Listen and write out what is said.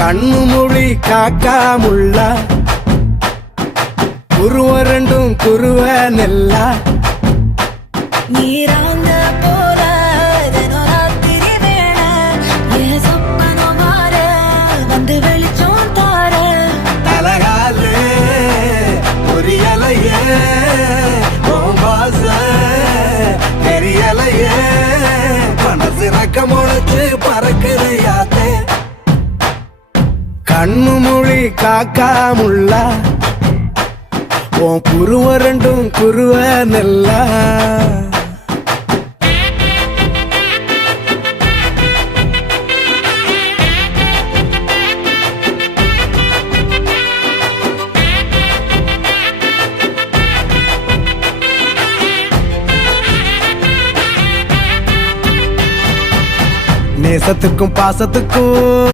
கண்ணு மொழி காக்காமுள்ள குருவ ரெண்டும் குருவ நெல்லா நீராங்க போல தினராத்திரி வேண என் சொப்பனம் மாற வந்து வெளிச்சம் தார தலகாலே பொரியலையே ஓம்பாச தெரியலையே மனசு ரக்க முளைச்சு பறக்குறையாத்தே கண்ணு மொழி காக்காமுள்ள உன் குருவ ரெண்டும் குருவ நெல்லா நேசத்துக்கும் பாசத்துக்கும்